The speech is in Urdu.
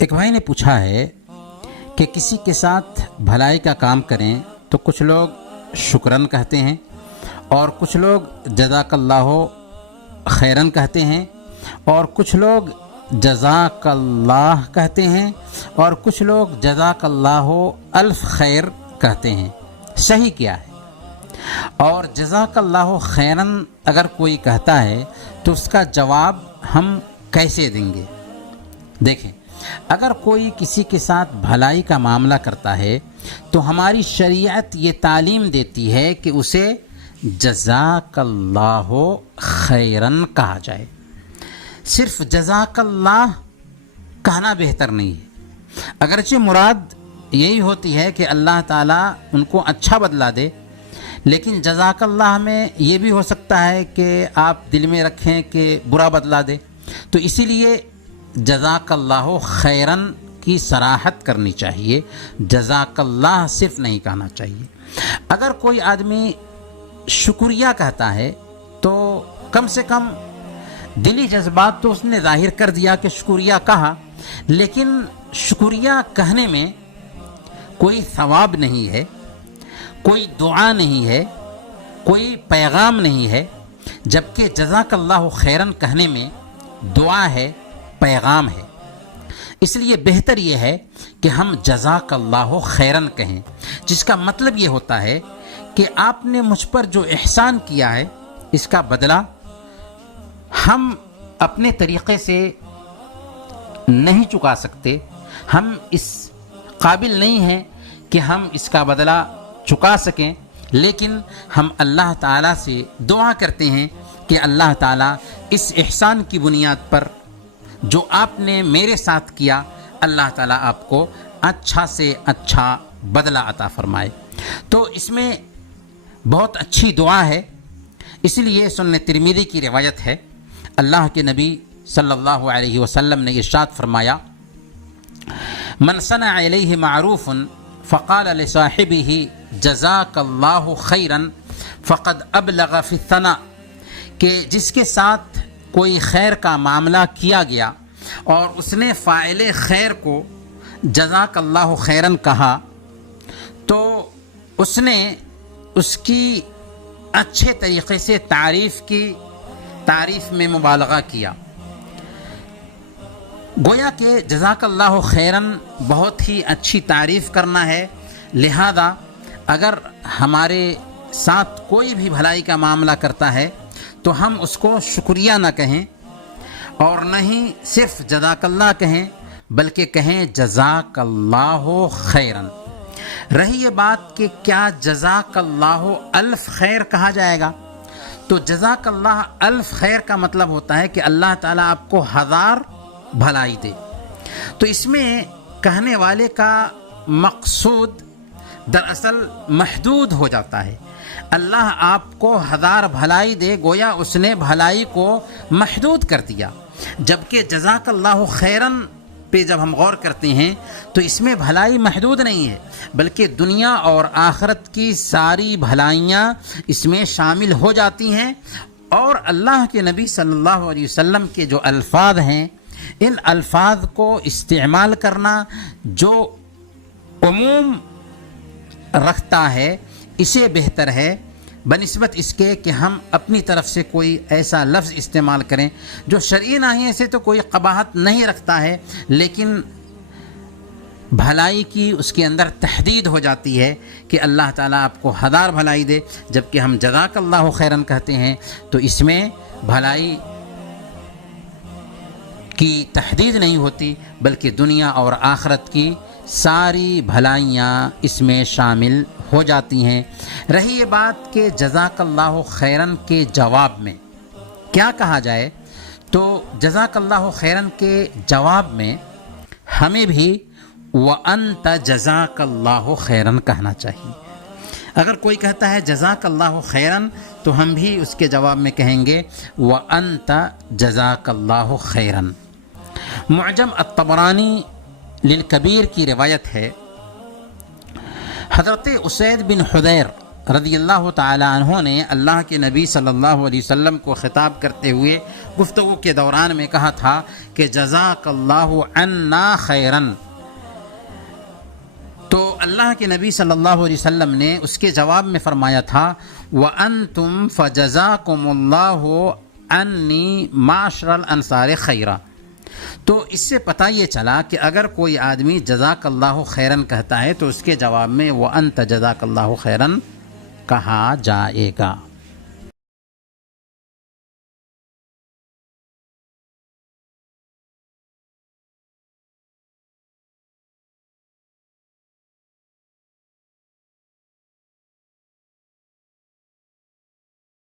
ایک بھائی نے پوچھا ہے کہ کسی کے ساتھ بھلائی کا کام کریں تو کچھ لوگ شکرن کہتے ہیں اور کچھ لوگ جزاک اللہ خیرن کہتے ہیں اور کچھ لوگ جزاک اللہ کہتے ہیں اور کچھ لوگ جزاک اللہ الف خیر کہتے ہیں. صحیح کیا ہے؟ اور جزاک اللہ خیرن اگر کوئی کہتا ہے تو اس کا جواب ہم کیسے دیں گے؟ دیکھیں، اگر کوئی کسی کے ساتھ بھلائی کا معاملہ کرتا ہے تو ہماری شریعت یہ تعلیم دیتی ہے کہ اسے جزاک اللہ خیرن کہا جائے. صرف جزاک اللہ کہنا بہتر نہیں ہے، اگرچہ مراد یہی ہوتی ہے کہ اللہ تعالیٰ ان کو اچھا بدلہ دے، لیکن جزاک اللہ میں یہ بھی ہو سکتا ہے کہ آپ دل میں رکھیں کہ برا بدلہ دے. تو اسی لیے جزاک اللہ خیرن کی صراحت کرنی چاہیے، جزاک اللہ صرف نہیں کہنا چاہیے. اگر کوئی آدمی شکریہ کہتا ہے تو کم سے کم دلی جذبات تو اس نے ظاہر کر دیا کہ شکریہ کہا، لیکن شکریہ کہنے میں کوئی ثواب نہیں ہے، کوئی دعا نہیں ہے، کوئی پیغام نہیں ہے، جبکہ جزاک اللہ خیرن کہنے میں دعا ہے، پیغام ہے. اس لیے بہتر یہ ہے کہ ہم جزاک اللہ خیرن کہیں، جس کا مطلب یہ ہوتا ہے کہ آپ نے مجھ پر جو احسان کیا ہے اس کا بدلہ ہم اپنے طریقے سے نہیں چکا سکتے، ہم اس قابل نہیں ہیں کہ ہم اس کا بدلہ چکا سکیں، لیکن ہم اللہ تعالیٰ سے دعا کرتے ہیں کہ اللہ تعالیٰ اس احسان کی بنیاد پر جو آپ نے میرے ساتھ کیا، اللہ تعالیٰ آپ کو اچھا سے اچھا بدلہ عطا فرمائے. تو اس میں بہت اچھی دعا ہے. اس لیے سنن ترمذی کی روایت ہے، اللہ کے نبی صلی اللہ علیہ وسلم نے ارشاد فرمایا، من صنع الیہ معروف فقال لصاحبہ جزاک اللہ خیرا فقد ابلغ فی الثناء، کہ جس کے ساتھ کوئی خیر کا معاملہ کیا گیا اور اس نے فاعل خیر کو جزاک اللہ خیرن کہا تو اس نے اس کی اچھے طریقے سے تعریف میں مبالغہ کیا. گویا کہ جزاک اللہ خیرن بہت ہی اچھی تعریف کرنا ہے. لہذا اگر ہمارے ساتھ کوئی بھی بھلائی کا معاملہ کرتا ہے تو ہم اس کو شکریہ نہ کہیں اور نہ ہی صرف جزاک اللہ کہیں، بلکہ کہیں جزاک اللہ خیرن. رہی یہ بات کہ کیا جزاک اللہ الف خیر کہا جائے گا، تو جزاک اللہ الف خیر کا مطلب ہوتا ہے کہ اللہ تعالیٰ آپ کو 1000 بھلائی دے. تو اس میں کہنے والے کا مقصود دراصل محدود ہو جاتا ہے. اللہ آپ کو 1000 بھلائی دے، گویا اس نے بھلائی کو محدود کر دیا. جبکہ جزاک اللہ خیرن پہ جب ہم غور کرتے ہیں تو اس میں بھلائی محدود نہیں ہے، بلکہ دنیا اور آخرت کی ساری بھلائیاں اس میں شامل ہو جاتی ہیں. اور اللہ کے نبی صلی اللہ علیہ وسلم کے جو الفاظ ہیں، ان الفاظ کو استعمال کرنا جو عموم رکھتا ہے اسے بہتر ہے بنسبت اس کے کہ ہم اپنی طرف سے کوئی ایسا لفظ استعمال کریں جو شرعی ناحیے سے تو کوئی قباحت نہیں رکھتا ہے، لیکن بھلائی کی اس کے اندر تحدید ہو جاتی ہے کہ اللہ تعالیٰ آپ کو 1000 بھلائی دے. جبکہ ہم جزاک اللہ خیرن کہتے ہیں تو اس میں بھلائی کی تحدید نہیں ہوتی، بلکہ دنیا اور آخرت کی ساری بھلائیاں اس میں شامل ہو جاتی ہیں. رہی یہ بات کہ جزاک اللہ خیرن کے جواب میں کیا کہا جائے، تو جزاک اللہ خیرن کے جواب میں ہمیں بھی وَأَنْتَ جزاک اللہ خیرن کہنا چاہیے. اگر کوئی کہتا ہے جزاک اللہ خیرن تو ہم بھی اس کے جواب میں کہیں گے وَأَنْتَ جزاک اللہ خیرن. معجم الطبرانی للکبیر کی روایت ہے، حضرت اسید بن حضیر رضی اللہ تعالی عنہ نے اللہ کے نبی صلی اللہ علیہ وسلم کو خطاب کرتے ہوئے گفتگو کے دوران میں کہا تھا کہ جزاک اللہ عنا خیرن، تو اللہ کے نبی صلی اللہ علیہ وسلم نے اس کے جواب میں فرمایا تھا وَأَنْتُمْ فَجَزَاكُمُ اللَّهُ عَنِّي مَعْشَرَ الْأَنصَارِ خَيْرًا۔ تو اس سے پتہ یہ چلا کہ اگر کوئی آدمی جزاک اللہ خیرن کہتا ہے تو اس کے جواب میں وَأَنْتَ جزاک اللہ خیرن کہا جائے گا۔